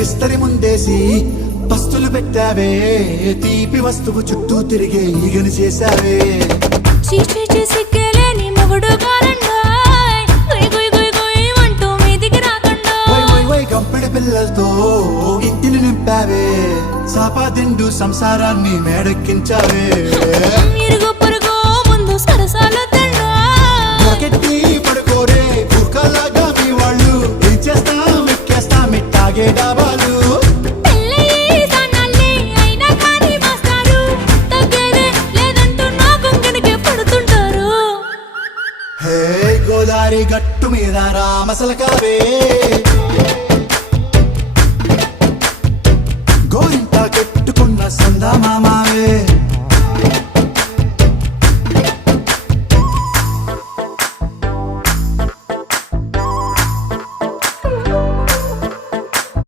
విస్తరి ముందేసి పస్తులు పెట్టావే, తీపి వస్తువు చుట్టూ తిరిగే ఈగని చేశావే. చీచి సిగ్గలేని మొగుడు గారండోయ్, గుయ్ గుయ్ గుయ్ గుయ్ అంటూ మీదికి రాకండోయ్. వై వై వై గంపెడి పిల్లలతో ఇంటిని నింపావే, సాపాదిండు సంసారాన్ని మేడెక్కించావే. ఇరుగు పొరుగు ముందు సరసాలొద్దండోయ్, గట్టి పడుకోరే కుక్కలాగా మీ వాళ్ళు, ఏం చేస్తాం ఎక్కేస్తాం ఇట్టాగే డాబాలు. పెళ్ళయి సన్నాళ్ళే అయినా కానీ మాస్తారు, తగ్గేదే లేదంటూ నా కొంగనికే పడుతుంటారు. హే గోదారి గట్టు మీద రామసలకావే,